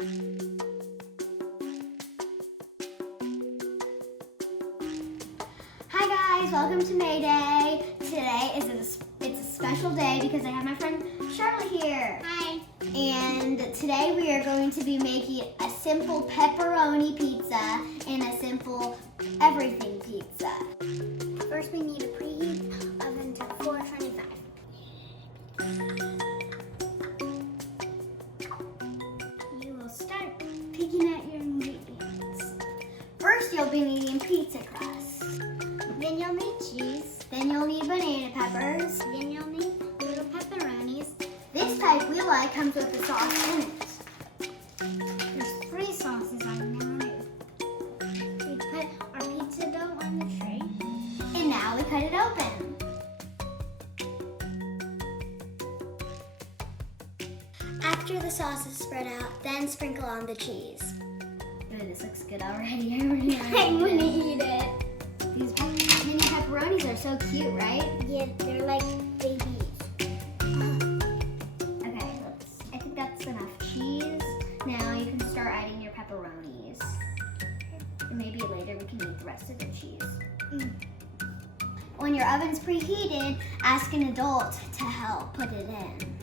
Hi guys, welcome to MaeDay. Today it's a special day because I have my friend Charlotte here. Hi. And today we are going to be making a simple pepperoni pizza and a simple everything pizza. First we need a preheat oven to 425. You will start picking out your ingredients. First you'll be needing pizza crust. Then you'll need cheese. Then you'll need banana peppers. Then you'll need little pepperonis. This type we like comes with the sauce in it. There's 3 sauces on there. We put our pizza dough on the tray. And now we cut it open. After the sauce is spread out, then sprinkle on the cheese. Ooh, this looks good already. I I'm gonna eat it. These mini pepperonis are so cute, right? Yeah, they're like babies. Okay, I think that's enough cheese. Now you can start adding your pepperonis. And maybe later we can eat the rest of the cheese. When your oven's preheated, ask an adult to help put it in.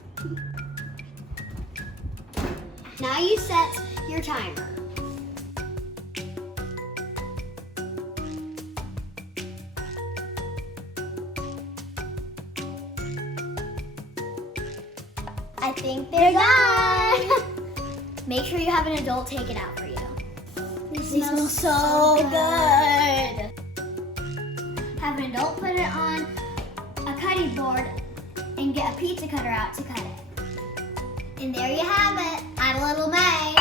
Now you set your timer. I think they're done. Make sure you have an adult take it out for you. They smell so good. Have an adult put it on a cutting board and get a pizza cutter out to cut it. And there you have it. Add a little May.